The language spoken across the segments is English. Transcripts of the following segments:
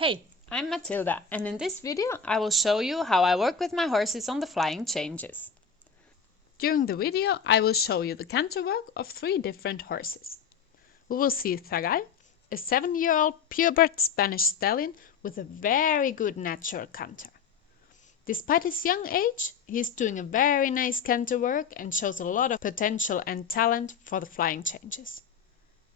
Hey, I'm Matilda, and in this video I will show you how I work with my horses on the flying changes. During the video I will show you the canter work of 3 different horses. We will see Zagal, a 7-year-old purebred Spanish stallion with a very good natural canter. Despite his young age, he is doing a very nice canter work and shows a lot of potential and talent for the flying changes.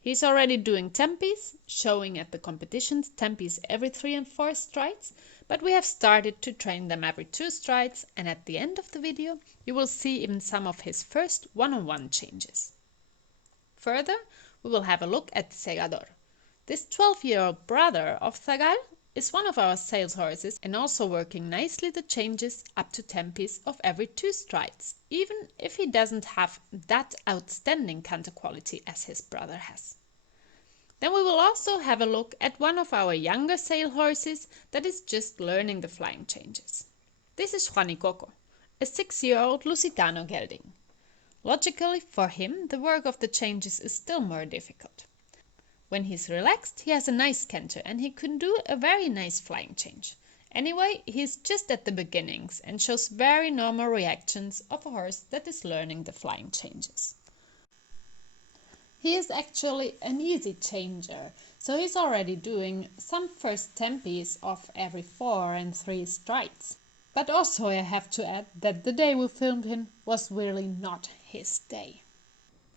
He's already doing tempis, showing at the competitions tempis every 3 and 4 strides, but we have started to train them every 2 strides, and at the end of the video you will see even some of his first one-on-one changes. Further, we will have a look at Segador. This 12-year-old brother of Zagal is one of our sales horses and also working nicely the changes up to tempis of every 2 strides, even if he doesn't have that outstanding canter quality as his brother has. Then we will also have a look at one of our younger sale horses that is just learning the flying changes. This is Juanicoco, a 6-year-old Lusitano gelding. Logically, for him, the work of the changes is still more difficult. When he's relaxed, he has a nice canter and he can do a very nice flying change. Anyway, he's just at the beginnings and shows very normal reactions of a horse that is learning the flying changes. He is actually an easy changer, so he's already doing some first tempis of every 4 and 3 strides. But also I have to add that the day we filmed him was really not his day.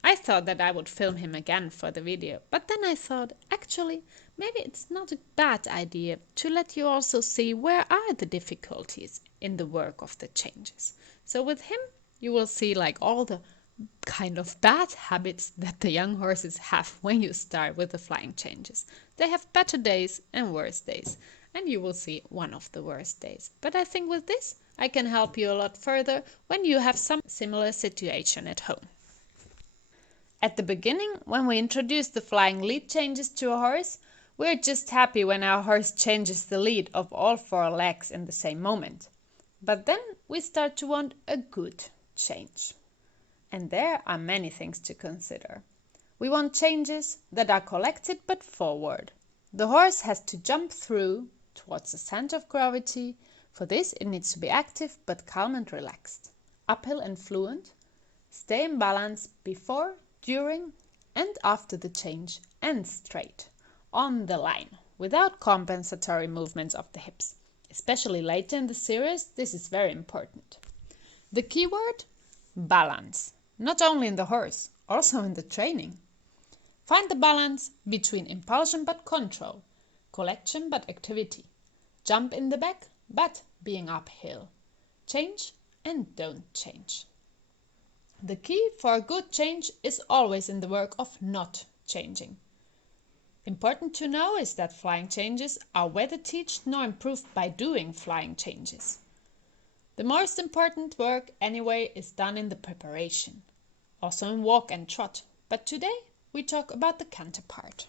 I thought that I would film him again for the video, but then I thought, actually, maybe it's not a bad idea to let you also see where are the difficulties in the work of the changes. So with him, you will see like all the kind of bad habits that the young horses have when you start with the flying changes. They have better days and worse days, and you will see one of the worst days. But I think with this, I can help you a lot further when you have some similar situation at home. At the beginning, when we introduce the flying lead changes to a horse, we're just happy when our horse changes the lead of all 4 legs in the same moment. But then we start to want a good change. And there are many things to consider. We want changes that are collected but forward. The horse has to jump through towards the center of gravity. For this, it needs to be active but calm and relaxed, uphill and fluent, stay in balance before, during and after the change, and straight, on the line, without compensatory movements of the hips. Especially later in the series, this is very important. The keyword? Balance. Not only in the horse, also in the training. Find the balance between impulsion but control, collection but activity, jump in the back but being uphill, change and don't change. The key for a good change is always in the work of not changing. Important to know is that flying changes are neither taught nor improved by doing flying changes. The most important work anyway is done in the preparation, also in walk and trot, but today we talk about the canter part.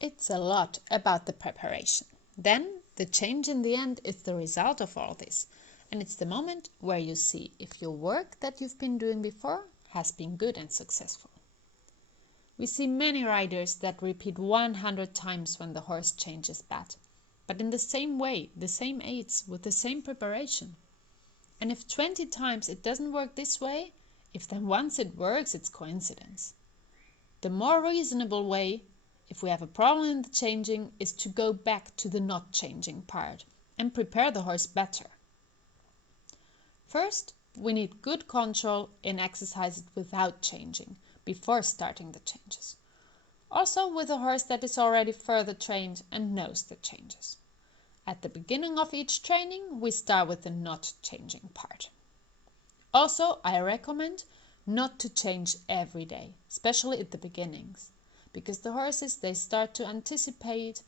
It's a lot about the preparation. Then the change in the end is the result of all this, and it's the moment where you see if your work that you've been doing before has been good and successful. We see many riders that repeat 100 times when the horse changes bad, but in the same way, the same aids, with the same preparation. And if 20 times it doesn't work this way, if then once it works, it's coincidence. The more reasonable way, if we have a problem in the changing, is to go back to the not changing part and prepare the horse better. First, we need good control in exercises without changing, before starting the changes. Also with a horse that is already further trained and knows the changes. At the beginning of each training, we start with the not changing part. Also, I recommend not to change every day, especially at the beginnings, because the horses, they start to anticipate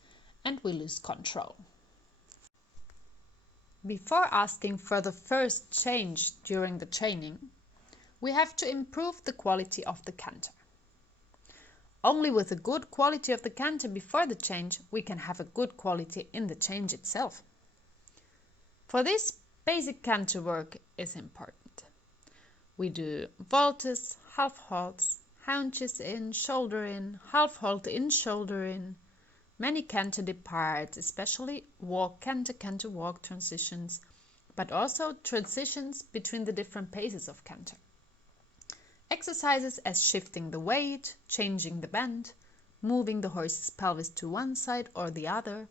and we lose control. Before asking for the first change during the training, we have to improve the quality of the canter. Only with a good quality of the canter before the change, we can have a good quality in the change itself. For this, basic canter work is important. We do voltes, half halts, haunches in, shoulder in, half halt in, shoulder in. Many canter departs, especially walk, canter, canter, walk transitions, but also transitions between the different paces of canter. Exercises as shifting the weight, changing the bend, moving the horse's pelvis to one side or the other,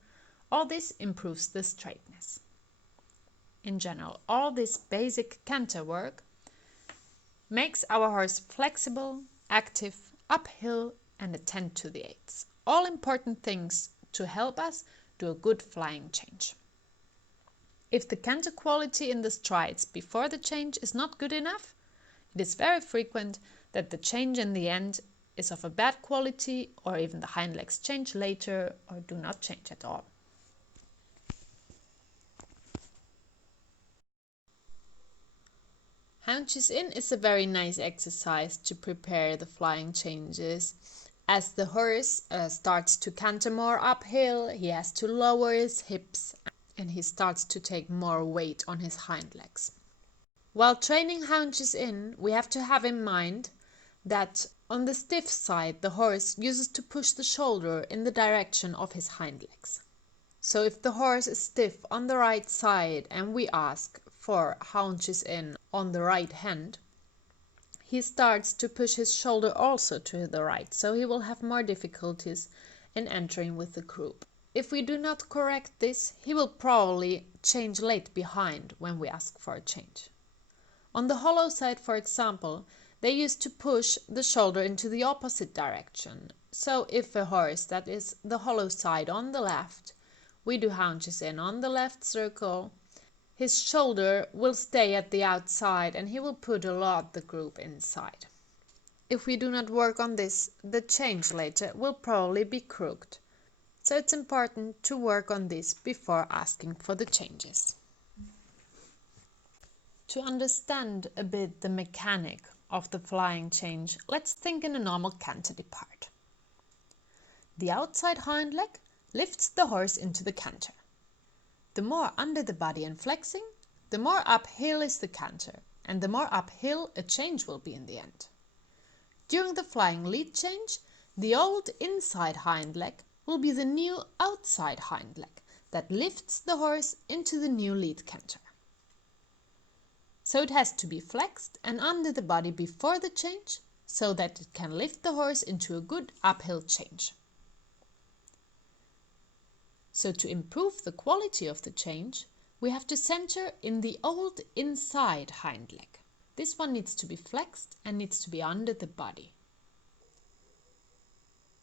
all this improves the straightness. In general, all this basic canter work makes our horse flexible, active, uphill, and attend to the aids. All important things to help us do a good flying change. If the canter quality in the strides before the change is not good enough, it is very frequent that the change in the end is of a bad quality, or even the hind legs change later or do not change at all. Haunches in is a very nice exercise to prepare the flying changes. As the horse starts to canter more uphill, he has to lower his hips and he starts to take more weight on his hind legs. While training haunches in, we have to have in mind that on the stiff side the horse uses to push the shoulder in the direction of his hind legs. So if the horse is stiff on the right side and we ask for haunches in on the right hand, he starts to push his shoulder also to the right, so he will have more difficulties in entering with the group. If we do not correct this, he will probably change late behind when we ask for a change. On the hollow side, for example, they used to push the shoulder into the opposite direction. So if a horse that is the hollow side on the left, we do haunches in on the left circle, his shoulder will stay at the outside and he will put a lot the group inside. If we do not work on this, the change later will probably be crooked. So it's important to work on this before asking for the changes. To understand a bit the mechanic of the flying change, let's think in a normal canter depart. The outside hind leg lifts the horse into the canter. The more under the body and flexing, the more uphill is the canter, and the more uphill a change will be in the end. During the flying lead change, the old inside hind leg will be the new outside hind leg that lifts the horse into the new lead canter. So it has to be flexed and under the body before the change, so that it can lift the horse into a good uphill change. So to improve the quality of the change, we have to center in the old inside hind leg. This one needs to be flexed and needs to be under the body.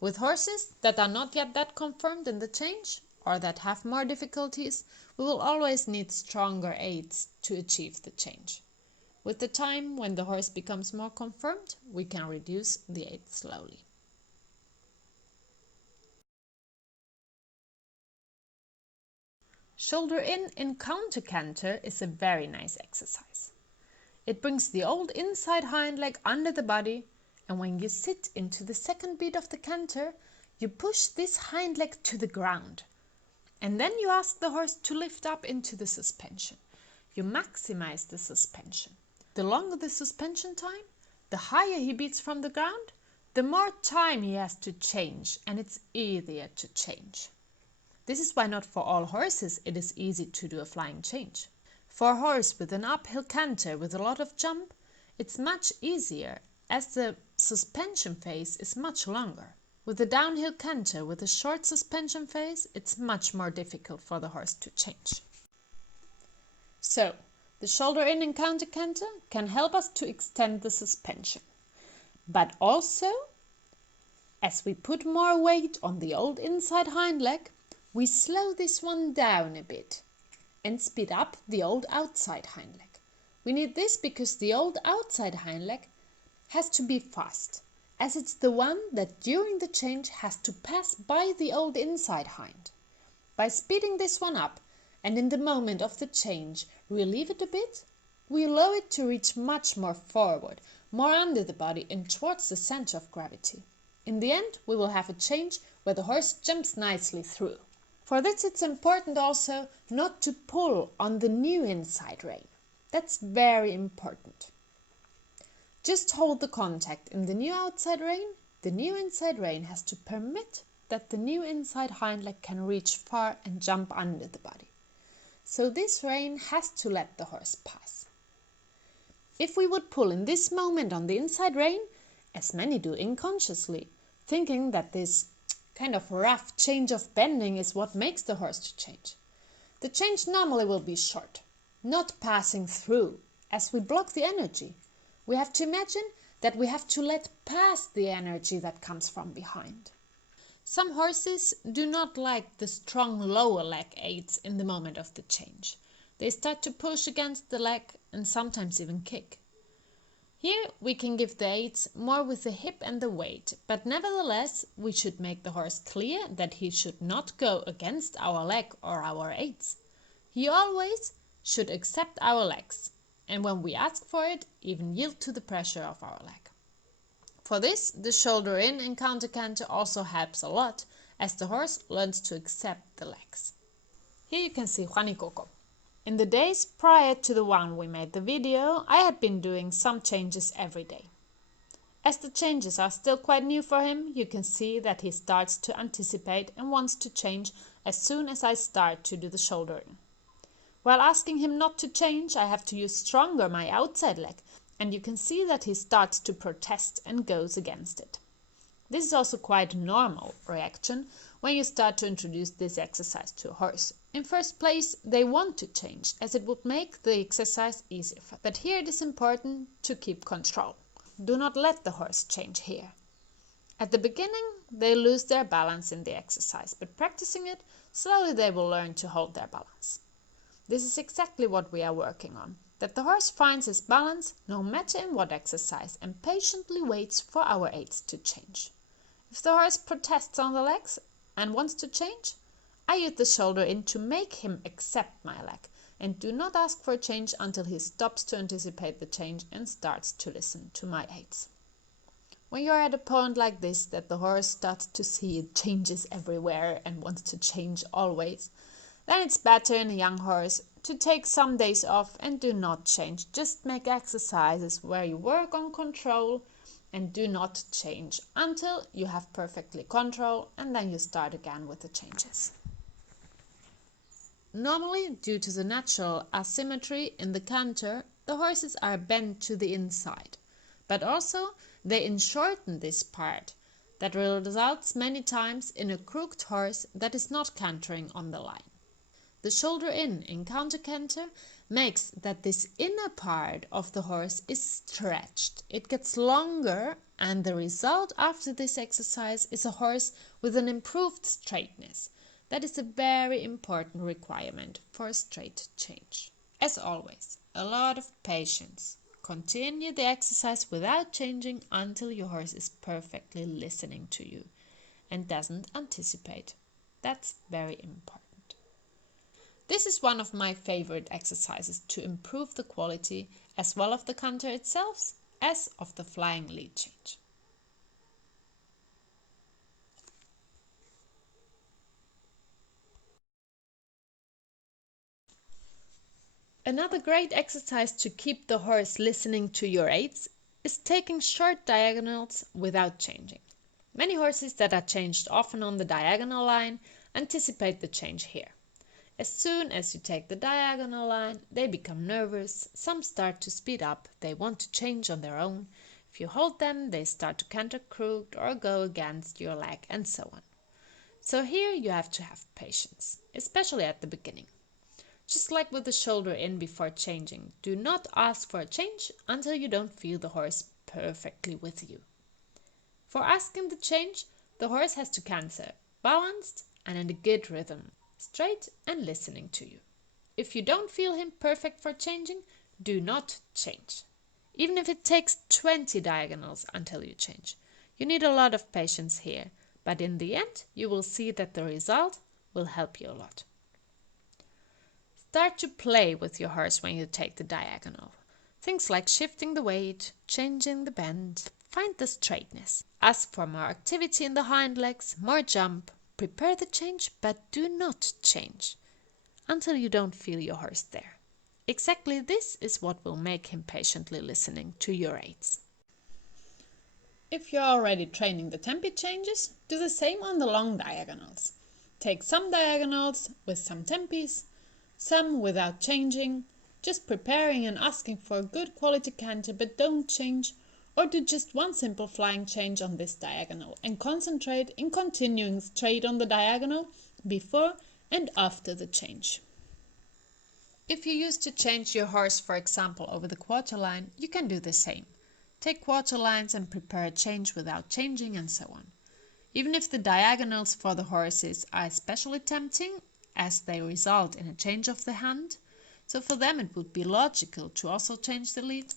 With horses that are not yet that confirmed in the change or that have more difficulties, we will always need stronger aids to achieve the change. With the time, when the horse becomes more confirmed, we can reduce the aid slowly. Shoulder in counter canter is a very nice exercise. It brings the old inside hind leg under the body, and when you sit into the second beat of the canter, you push this hind leg to the ground. And then you ask the horse to lift up into the suspension. You maximize the suspension. The longer the suspension time, the higher he beats from the ground, the more time he has to change, and it's easier to change. This is why not for all horses it is easy to do a flying change. For a horse with an uphill canter with a lot of jump, it's much easier as the suspension phase is much longer. With a downhill canter with a short suspension phase, it's much more difficult for the horse to change. So, the shoulder in counter canter can help us to extend the suspension. But also, as we put more weight on the old inside hind leg, we slow this one down a bit and speed up the old outside hind leg. We need this because the old outside hind leg has to be fast, as it's the one that during the change has to pass by the old inside hind. By speeding this one up and in the moment of the change relieve it a bit, we allow it to reach much more forward, more under the body and towards the center of gravity. In the end, we will have a change where the horse jumps nicely through. For this it's important also not to pull on the new inside rein. That's very important. Just hold the contact in the new outside rein. The new inside rein has to permit that the new inside hind leg can reach far and jump under the body. So this rein has to let the horse pass. If we would pull in this moment on the inside rein, as many do unconsciously, thinking that this kind of rough change of bending is what makes the horse to change. The change normally will be short, not passing through, as we block the energy. We have to imagine that we have to let pass the energy that comes from behind. Some horses do not like the strong lower leg aids in the moment of the change. They start to push against the leg and sometimes even kick. Here we can give the aids more with the hip and the weight, but nevertheless we should make the horse clear that he should not go against our leg or our aids. He always should accept our legs, and when we ask for it, even yield to the pressure of our leg. For this, the shoulder in and counter canter also helps a lot, as the horse learns to accept the legs. Here you can see Juan y Coco. In the days prior to the one we made the video, I had been doing some changes every day. As the changes are still quite new for him, you can see that he starts to anticipate and wants to change as soon as I start to do the shoulder in. While asking him not to change, I have to use stronger my outside leg, and you can see that he starts to protest and goes against it. This is also quite a normal reaction when you start to introduce this exercise to a horse. In first place, they want to change, as it would make the exercise easier for them. But here it is important to keep control. Do not let the horse change here. At the beginning, they lose their balance in the exercise, but practicing it, slowly they will learn to hold their balance. This is exactly what we are working on, that the horse finds his balance no matter in what exercise and patiently waits for our aids to change. If the horse protests on the legs and wants to change, I use the shoulder in to make him accept my leg and do not ask for a change until he stops to anticipate the change and starts to listen to my aids. When you are at a point like this, that the horse starts to see changes everywhere and wants to change always, then it's better in a young horse to take some days off and do not change. Just make exercises where you work on control and do not change until you have perfectly control, and then you start again with the changes. Normally, due to the natural asymmetry in the canter, the horses are bent to the inside, but also they shorten this part that results many times in a crooked horse that is not cantering on the line. The shoulder in counter canter makes that this inner part of the horse is stretched. It gets longer, and the result after this exercise is a horse with an improved straightness. That is a very important requirement for a straight change. As always, a lot of patience. Continue the exercise without changing until your horse is perfectly listening to you and doesn't anticipate. That's very important. This is one of my favorite exercises to improve the quality as well of the canter itself as of the flying lead change. Another great exercise to keep the horse listening to your aids is taking short diagonals without changing. Many horses that are changed often on the diagonal line anticipate the change here. As soon as you take the diagonal line, they become nervous, some start to speed up, they want to change on their own. If you hold them, they start to canter crooked or go against your leg and so on. So here you have to have patience, especially at the beginning. Just like with the shoulder in before changing, do not ask for a change until you don't feel the horse perfectly with you. For asking the change, the horse has to canter balanced and in a good rhythm, straight and listening to you. If you don't feel him perfect for changing, do not change. Even if it takes 20 diagonals until you change. You need a lot of patience here, but in the end you will see that the result will help you a lot. Start to play with your horse when you take the diagonal. Things like shifting the weight, changing the bend, find the straightness. Ask for more activity in the hind legs, more jump. Prepare the change, but do not change until you don't feel your horse there. Exactly this is what will make him patiently listening to your aids. If you're already training the tempi changes, do the same on the long diagonals. Take some diagonals with some tempis, some without changing, just preparing and asking for a good quality canter but don't change, or do just one simple flying change on this diagonal and concentrate in continuing straight on the diagonal before and after the change. If you used to change your horse, for example, over the quarter line, you can do the same. Take quarter lines and prepare a change without changing and so on. Even if the diagonals for the horses are especially tempting, as they result in a change of the hand, so for them it would be logical to also change the lead,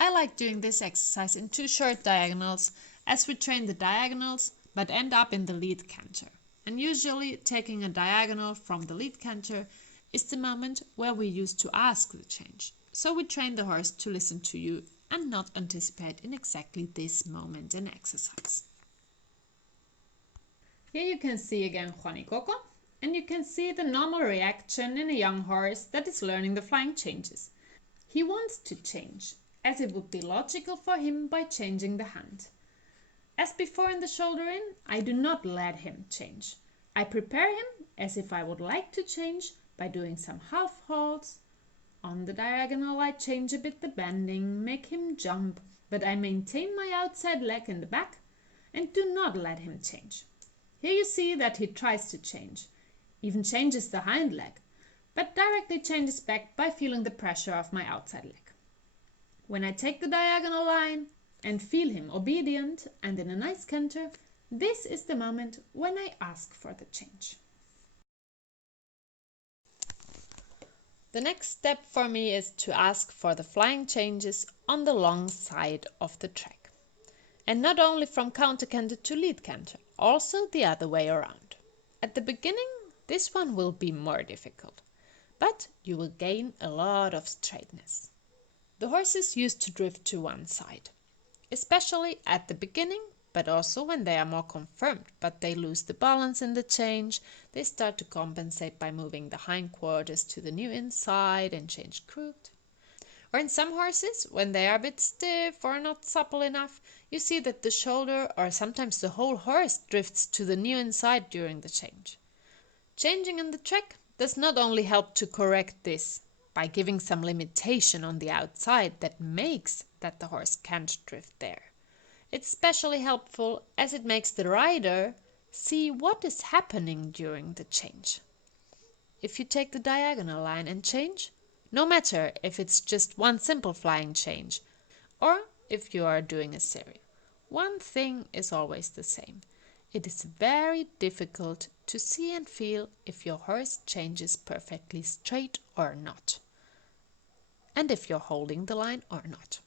I like doing this exercise in 2 short diagonals as we train the diagonals but end up in the lead canter. And usually taking a diagonal from the lead canter is the moment where we used to ask the change. So we train the horse to listen to you and not anticipate in exactly this moment in exercise. Here you can see again Juan y Coco, and you can see the normal reaction in a young horse that is learning the flying changes. He wants to change, as it would be logical for him by changing the hand. As before in the shoulder in, I do not let him change. I prepare him as if I would like to change by doing some half halts. On the diagonal I change a bit the bending, make him jump, but I maintain my outside leg in the back and do not let him change. Here you see that he tries to change, even changes the hind leg, but directly changes back by feeling the pressure of my outside leg. When I take the diagonal line and feel him obedient and in a nice canter, this is the moment when I ask for the change. The next step for me is to ask for the flying changes on the long side of the track. And not only from counter canter to lead canter, also the other way around. At the beginning, this one will be more difficult, but you will gain a lot of straightness. The horses used to drift to one side, especially at the beginning, but also when they are more confirmed, but they lose the balance in the change, they start to compensate by moving the hindquarters to the new inside and change crooked. Or in some horses, when they are a bit stiff or not supple enough, you see that the shoulder or sometimes the whole horse drifts to the new inside during the change. Changing in the track does not only help to correct this by giving some limitation on the outside that makes that the horse can't drift there. It's especially helpful as it makes the rider see what is happening during the change. If you take the diagonal line and change, no matter if it's just one simple flying change or if you are doing a series, one thing is always the same. It is very difficult to see and feel if your horse changes perfectly straight or not, and if you're holding the line or not.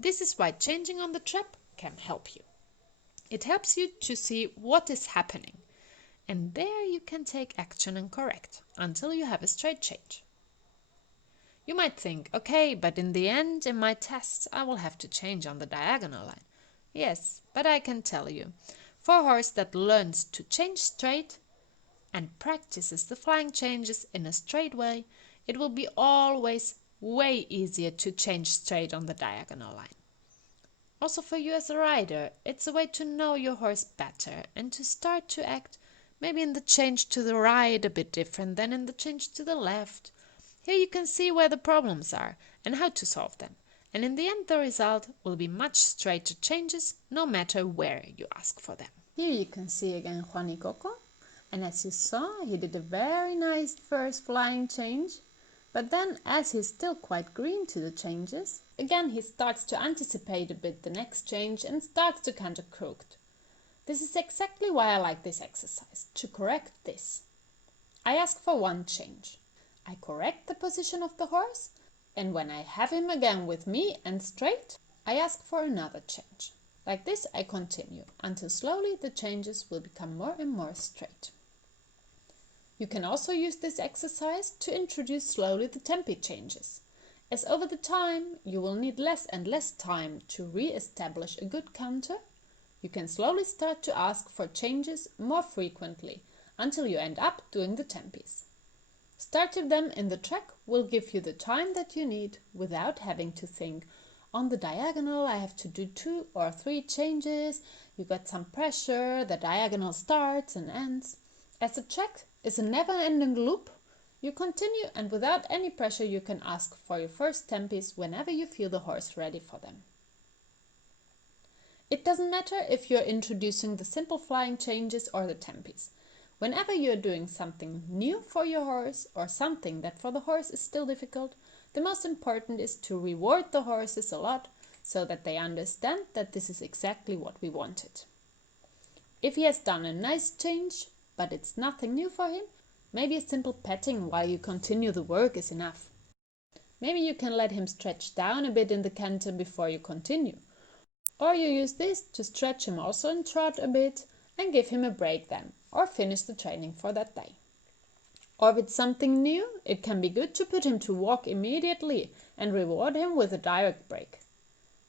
This is why changing on the trap can help you. It helps you to see what is happening, and there you can take action and correct until you have a straight change. You might think, okay, but in the end, in my tests, I will have to change on the diagonal line. Yes, but I can tell you, for a horse that learns to change straight and practices the flying changes in a straight way, it will be always way easier to change straight on the diagonal line. Also for you as a rider, it's a way to know your horse better and to start to act maybe in the change to the right a bit different than in the change to the left. Here you can see where the problems are and how to solve them. And in the end the result will be much straighter changes no matter where you ask for them. Here you can see again Juan y Coco, and as you saw he did a very nice first flying change, but then as he's still quite green to the changes, again he starts to anticipate a bit the next change and starts to canter crooked. This is exactly why I like this exercise, to correct this. I ask for one change. I correct the position of the horse, and when I have him again with me and straight, I ask for another change. Like this I continue, until slowly the changes will become more and more straight. You can also use this exercise to introduce slowly the tempi changes, as over the time you will need less and less time to re-establish a good canter. You can slowly start to ask for changes more frequently until you end up doing the tempis. Starting them in the track will give you the time that you need without having to think on the diagonal I have to do 2 or 3 changes, you get some pressure, the diagonal starts and ends. As the track is a never-ending loop, you continue, and without any pressure you can ask for your first tempies whenever you feel the horse ready for them. It doesn't matter if you're introducing the simple flying changes or the tempies. Whenever you're doing something new for your horse or something that for the horse is still difficult, the most important is to reward the horses a lot so that they understand that this is exactly what we wanted. If he has done a nice change, but it's nothing new for him, maybe a simple petting while you continue the work is enough. Maybe you can let him stretch down a bit in the canter before you continue. Or you use this to stretch him also in trot a bit and give him a break then, or finish the training for that day. Or if it's something new, it can be good to put him to walk immediately and reward him with a direct break.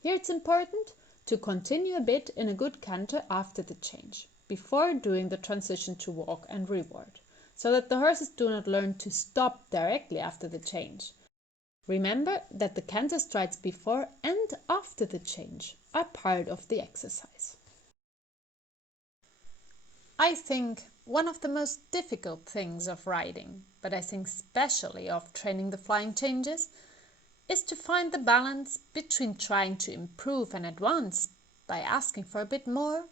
Here it's important to continue a bit in a good canter after the change, before doing the transition to walk and reward, so that the horses do not learn to stop directly after the change. Remember that the canter strides before and after the change are part of the exercise. I think one of the most difficult things of riding, but I think especially of training the flying changes, is to find the balance between trying to improve and advance by asking for a bit more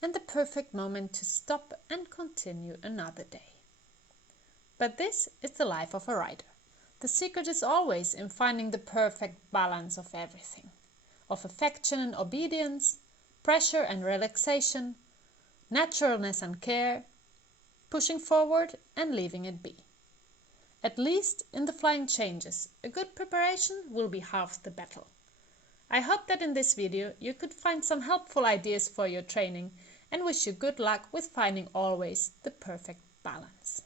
and the perfect moment to stop and continue another day. But this is the life of a rider. The secret is always in finding the perfect balance of everything, of affection and obedience, pressure and relaxation, naturalness and care, pushing forward and leaving it be. At least in the flying changes, a good preparation will be half the battle. I hope that in this video you could find some helpful ideas for your training and wish you good luck with finding always the perfect balance.